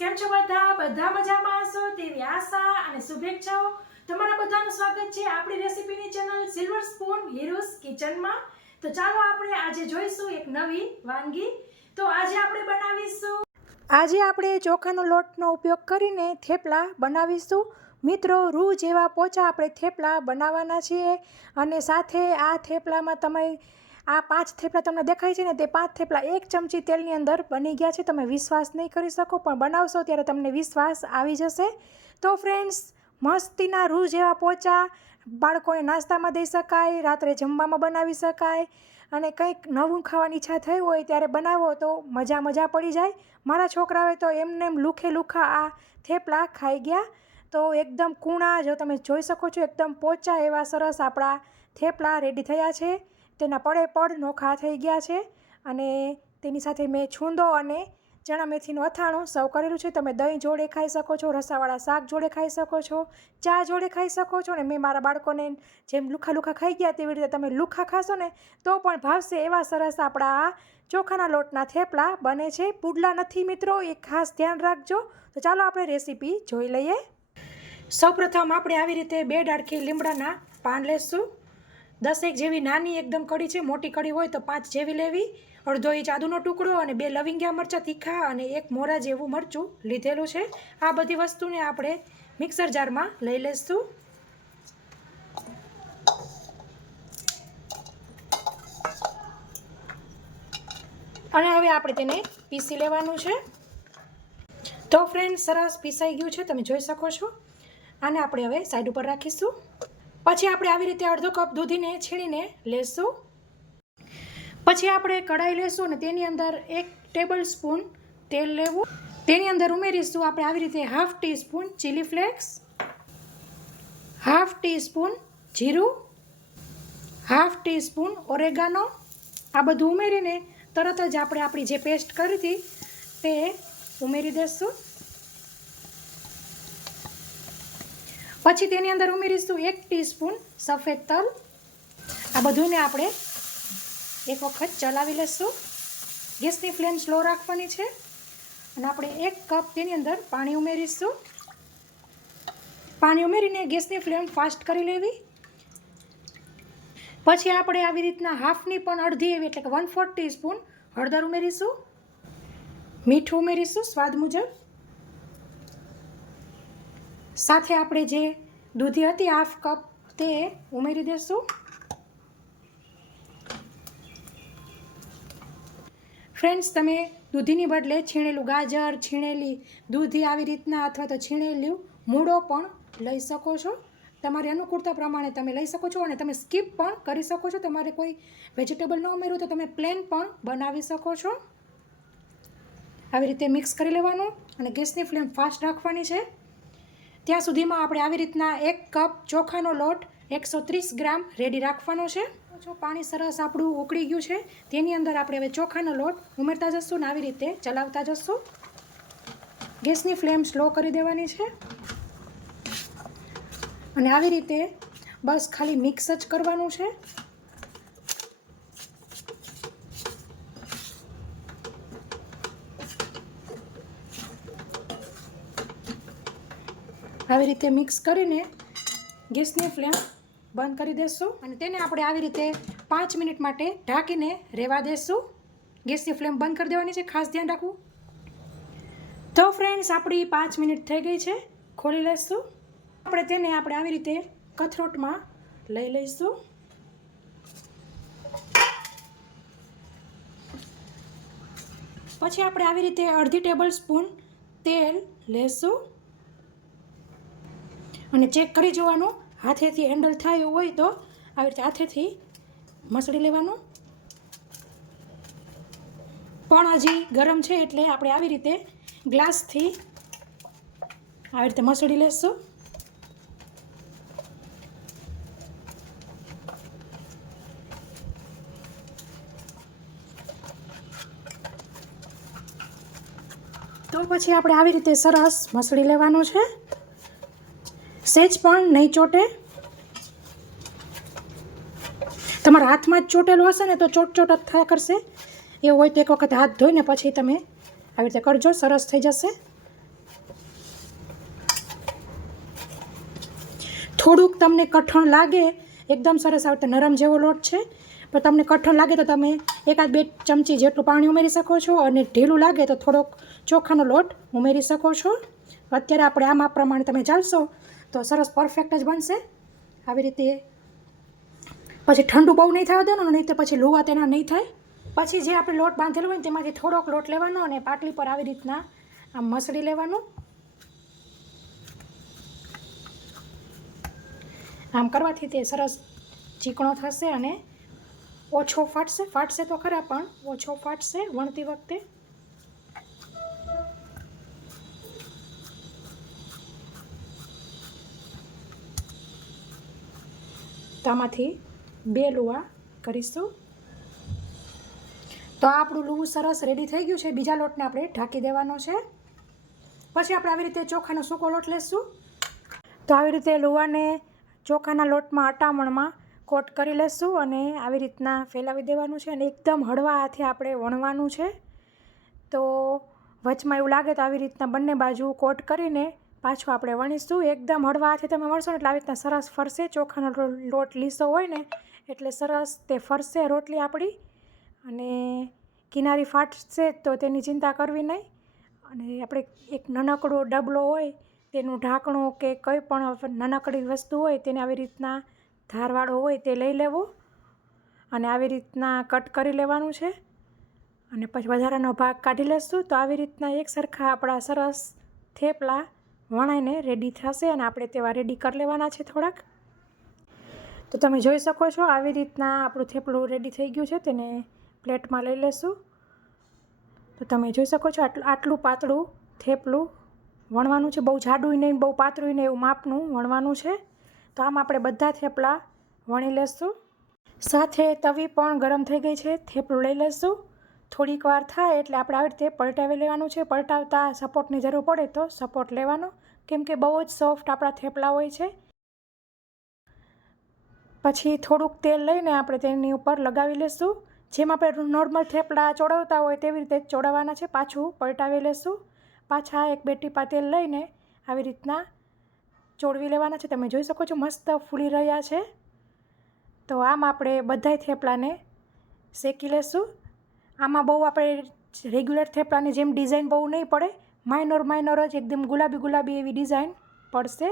કેમ છો બધા મજામાં હશો તેવી આશા અને શુભેચ્છાઓ। તમારા બધાનું સ્વાગત છે આપણી રેસીપીની ચેનલ સિલ્વર સ્પૂન હીરોઝ કિચનમાં। તો ચાલો આપણે આજે જોઈશું એક નવી વાનગી। તો આજે આપણે ચોખાનો લોટનો ઉપયોગ કરીને થેપલા બનાવીશું। મિત્રો, રૂ જેવા પોચા આપણે થેપલા બનાવવાના છીએ અને સાથે આ થેપલામાં તમે આ 5 થેપલા તમને દેખાય છે ને, તે 5 થેપલા 1 ચમચી તેલની અંદર બની ગયા છે। તમે વિશ્વાસ નહીં કરી શકો, પણ બનાવશો ત્યારે તમને વિશ્વાસ આવી જશે। તો ફ્રેન્ડ્સ, મસ્તીના રૂ જેવા પોચા બાળકોને નાસ્તામાં દઈ શકાય, રાત્રે જમવામાં બનાવી શકાય અને કંઈક નવું ખાવાની ઈચ્છા થઈ હોય ત્યારે બનાવો તો મજા પડી જાય। મારા છોકરાઓએ તો એમને લુખે લુખા આ થેપલા ખાઈ ગયા। તો એકદમ કૂણા, જો તમે જોઈ શકો છો, એકદમ પોચા એવા સરસ આપણા થેપલા રેડી થયા છે। તેના પડ નોખા થઈ ગયા છે અને તેની સાથે મેં છૂંદો અને ચણા મેથીનું અથાણું સર્વ કરેલું છે। તમે દહીં જોડે ખાઈ શકો છો, રસાવાળા શાક જોડે ખાઈ શકો છો, ચા જોડે ખાઈ શકો છો। અને મેં મારા બાળકોને જેમ લુખા ખાઈ ગયા તેવી રીતે તમે લુખા ખાશો ને તો પણ ભાવશે। એવા સરસ આપણા આ ચોખાના લોટના થેપલા બને છે। પુડલા નથી મિત્રો, એ ખાસ ધ્યાન રાખજો। તો ચાલો આપણે રેસીપી જોઈ લઈએ। સૌપ્રથમ આપણે આવી રીતે 2 ડાળખી લીમડાના પાન લેશું। 10 જેવી નાની એકદમ કળી છે, મોટી કળી હોય તો 5 જેવી લેવી। અડધો ઇંચ આદુનો ટુકડો અને 2 લવિંગિયા મરચાં તીખા અને 1 મોરા જેવું મરચું લીધેલું છે। આ બધી વસ્તુને આપણે મિક્સર જારમાં લઈ લઈશું અને હવે આપણે તેને પીસી લેવાનું છે। તો ફ્રેન્ડ, સરસ પીસાઈ ગયું છે, તમે જોઈ શકો છો। આને આપણે હવે સાઈડ ઉપર રાખીશું। પછી આપણે આવી રીતે અડધો કપ દૂધીને છીણીને લેશું। પછી આપણે કઢાઈ લેશું અને તેની અંદર 1 ટેબલ સ્પૂન તેલ લેવું। તેની અંદર ઉમેરીશું આપણે આવી રીતે 1/2 ટીસ્પૂન ચીલી ફ્લેક્સ, 1/2 ટીસ્પૂન જીરું, 1/2 ટીસ્પૂન ઓરેગાનો। આ બધું ઉમેરીને તરત જ આપણે આપણી જે પેસ્ટ કરી હતી તે ઉમેરી દઈશું। પછી તેની અંદર ઉમેરીશું 1 ટીસ્પૂન સફેદ તલ। આ બધુંને આપણે એક વખત ચલાવી લઈશું। ગેસની ફ્લેમ સ્લો રાખવાની છે અને આપણે 1 કપ તેની અંદર પાણી ઉમેરીશું। પાણી ઉમેરીને ગેસની ફ્લેમ ફાસ્ટ કરી લેવી। પછી આપણે આવી રીતના હાફની પણ અડધી એવી એટલે કે 1/4 ટીસ્પૂન હળદર ઉમેરીશું। મીઠું ઉમેરીશું સ્વાદ મુજબ। સાથે આપણે જે દૂધી હતી 1/2 કપ તે ઉમેરી દઈશું। ફ્રેન્ડ્સ, તમે દૂધીની બદલે છીણેલું ગાજર, છીણેલી દૂધી આવી રીતના અથવા તો છીણેલું મૂળો પણ લઈ શકો છો। તમારી અનુકૂળતા પ્રમાણે તમે લઈ શકો છો અને તમે સ્કીપ પણ કરી શકો છો। તમારે કોઈ વેજીટેબલ ન ઉમેરવું તો તમે પ્લેન પણ બનાવી શકો છો। આવી રીતે મિક્સ કરી લેવાનું અને ગેસની ફ્લેમ ફાસ્ટ રાખવાની છે। ત્યાં સુધીમાં આપણે આવી રીતના 1 કપ ચોખાનો લોટ 130 ગ્રામ રેડી રાખવાનો છે। પાણી સરસ આપણું ઉકળી ગયું છે, તેની અંદર આપણે હવે ચોખાનો લોટ ઉમેરતા જશું ને આવી રીતે ચલાવતા જશું। ગેસની ફ્લેમ સ્લો કરી દેવાની છે અને આવી રીતે બસ ખાલી મિક્સ જ કરવાનું છે। આવી રીતે મિક્સ કરીને ગેસની ફ્લેમ બંધ કરી દઈશું અને તેને આપણે આવી રીતે 5 મિનિટ માટે ઢાંકીને રહેવા દઈશું। ગેસની ફ્લેમ બંધ કરી દેવાની છે, ખાસ ધ્યાન રાખવું। તો ફ્રેન્ડ્સ, આપણી 5 મિનિટ થઈ ગઈ છે, ખોલી લઈશું। આપણે તેને આવી રીતે કથરોટમાં લઈ લઈશું। પછી આપણે આવી રીતે અડધી ટેબલ સ્પૂન તેલ લેશું અને ચેક કરી જોવાનું, હાથેથી હેન્ડલ થાય એવું હોય તો આવી રીતે હાથેથી મસળી લેવાનું। પણ હજી ગરમ છે એટલે આપણે આવી રીતે ગ્લાસથી આવી રીતે મસળી લેશું। તો પછી આપણે આવી રીતે સરસ મસળી લેવાનું છે, સહેજ પણ નહીં ચોટે। તમારા હાથમાં જ ચોટેલું હશે ને તો ચોટ જ થયા કરશે। એવું હોય તો એક વખત હાથ ધોઈને પછી તમે આવી રીતે કરજો, સરસ થઈ જશે। થોડુંક તમને કઠણ લાગે, એકદમ સરસ આવતો નરમ જેવો લોટ છે, પણ તમને કઠણ લાગે તો તમે 1-2 ચમચી જેટલું પાણી ઉમેરી શકો છો, અને ઢીલું લાગે તો થોડોક ચોખાનો લોટ ઉમેરી શકો છો. અત્યારે આપણે આ માપ પ્રમાણે તમે ચાલશો તો સરસ પરફેક્ટ જ બનશે. આવી રીતે પછી ઠંડુ બહુ નહીં થવા દેવાનું, નહીં તો પછી લુવા તેના નહીં થાય. પછી જે આપણે લોટ બાંધેલો હોય ને તેમાંથી થોડોક લોટ લેવાનો અને પાટલી પર આવી રીતના આમ મસળી લેવાનું. આમ કરવાથી તે સરસ ચીકણો થશે અને ઓછો ફાટશે તો ખરા, પણ ઓછો ફાટશે વણતી વખતે. તો આમાંથી 2 લુવા કરીશું. તો આપણું લુવું સરસ રેડી થઈ ગયું છે. બીજા લોટને આપણે ઢાંકી દેવાનો છે. પછી આપણે આવી રીતે ચોખાનો સૂકો લોટ લેશું. તો આવી રીતે લુવાને ચોખાના લોટમાં અટામણમાં કોટ કરી લેશું અને આવી રીતના ફેલાવી દેવાનું છે, અને એકદમ હળવા હાથે આપણે વણવાનું છે. તો વચમાં એવું લાગે તો આવી રીતના બંને બાજુ કોટ કરીને પાછું આપણે વણીશું. એકદમ હળવા હાથે તમે વણશો ને એટલે આવી રીતના સરસ ફરશે. ચોખાનો લોટ લીસો હોય ને એટલે સરસ તે ફરશે રોટલી આપણી, અને કિનારી ફાટશે તો તેની ચિંતા કરવી નહીં. અને આપણે એક નાનકડો ડબલો હોય તેનું ઢાંકણું કે કંઈ પણ નાનકડી વસ્તુ હોય તેને આવી રીતના ધારવાળો હોય તે લઈ લેવો અને આવી રીતના કટ કરી લેવાનું છે, અને પછી વધારાનો ભાગ કાઢી લેશું. તો આવી રીતના એક સરખા આપણા સરસ થેપલા વણાઈને રેડી થશે, અને આપણે તેવા રેડી કરી લેવાના છે થોડાક. તો તમે જોઈ શકો છો આવી રીતના આપણું થેપલું રેડી થઈ ગયું છે. તેને પ્લેટમાં લઈ લેશું. તો તમે જોઈ શકો છો આટલું પાતળું થેપલું વણવાનું છે. બહુ જાડું નહીં, બહુ પાતળું નહીં, એવું માપનું વણવાનું છે. તો આમ આપણે બધા થેપલા વણી લેશું. સાથે તવી પણ ગરમ થઈ ગઈ છે. થેપલું લઈ લેશું. થોડીક વાર થાય એટલે આપણે આવી રીતે પલટાવી લેવાનું છે. પલટાવતા સપોર્ટની જરૂર પડે તો સપોર્ટ લેવાનો, કેમ કે બહુ જ સોફ્ટ આપણા થેપલા હોય છે. પછી થોડુંક તેલ લઈને આપણે તેની ઉપર લગાવી લેશું. જેમ આપણે નોર્મલ થેપલા ચોળવતા હોય તેવી રીતે જ ચોળવવાના છે. પાછું પલટાવી લેશું. પાછા 1-2 ટીપા તેલ લઈને આવી રીતના ચોળવી લેવાના છે. તમે જોઈ શકો છો મસ્ત ફૂલી રહ્યા છે. તો આમ આપણે બધાય થેપલાને શેકી લેશું. આમાં બહુ આપણે રેગ્યુલર થેપલાની જેમ ડિઝાઇન બહુ નહીં પડે, માઇનોર જ એકદમ ગુલાબી એવી ડિઝાઇન પડશે.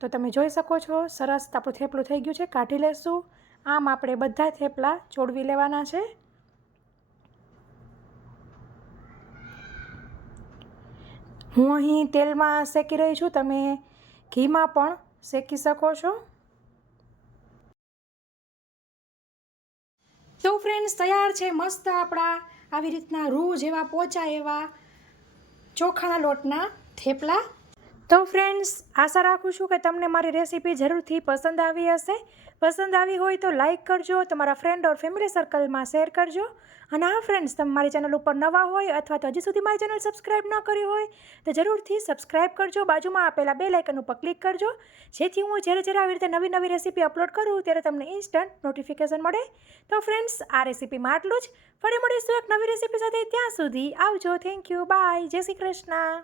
તો તમે જોઈ શકો છો સરસ આપણું થેપલું થઈ ગયું છે. કાઢી લેશું. આમ આપણે બધા થેપલા ચોળવી લેવાના છે. હું અહીં તેલમાં શેકી રહી છું, તમે ઘીમાં પણ શેકી શકો છો. તો ફ્રેન્ડ્સ તૈયાર છે મસ્ત આપણા આવી રીતના રૂ જેવા પોચા એવા ચોખાના લોટના થેપલા. તો ફ્રેન્ડ્સ આશા રાખું છું કે તમને મારી રેસીપી જરૂરથી પસંદ આવી હશે. પસંદ આવી હોય તો લાઇક કરજો, તમારા ફ્રેન્ડ ઓર ફેમિલી સર્કલમાં શેર કરજો. અને હા ફ્રેન્ડ્સ, તમે મારી ચેનલ ઉપર નવા હોય અથવા તો હજી સુધી મારી ચેનલ સબસ્ક્રાઈબ ન કરી હોય તો જરૂરથી સબસ્ક્રાઈબ કરજો. બાજુમાં આપેલા બેલ આઇકન ઉપર ક્લિક કરજો, જેથી હું જ્યારે આવી રીતે નવી રેસીપી અપલોડ કરું ત્યારે તમને ઇન્સ્ટન્ટ નોટિફિકેશન મળે. તો ફ્રેન્ડ્સ આ રેસીપીમાં આટલું જ. ફરી મળીશું એક નવી રેસીપી સાથે. ત્યાં સુધી આવજો. Thank you. બાય. જય શ્રી કૃષ્ણ.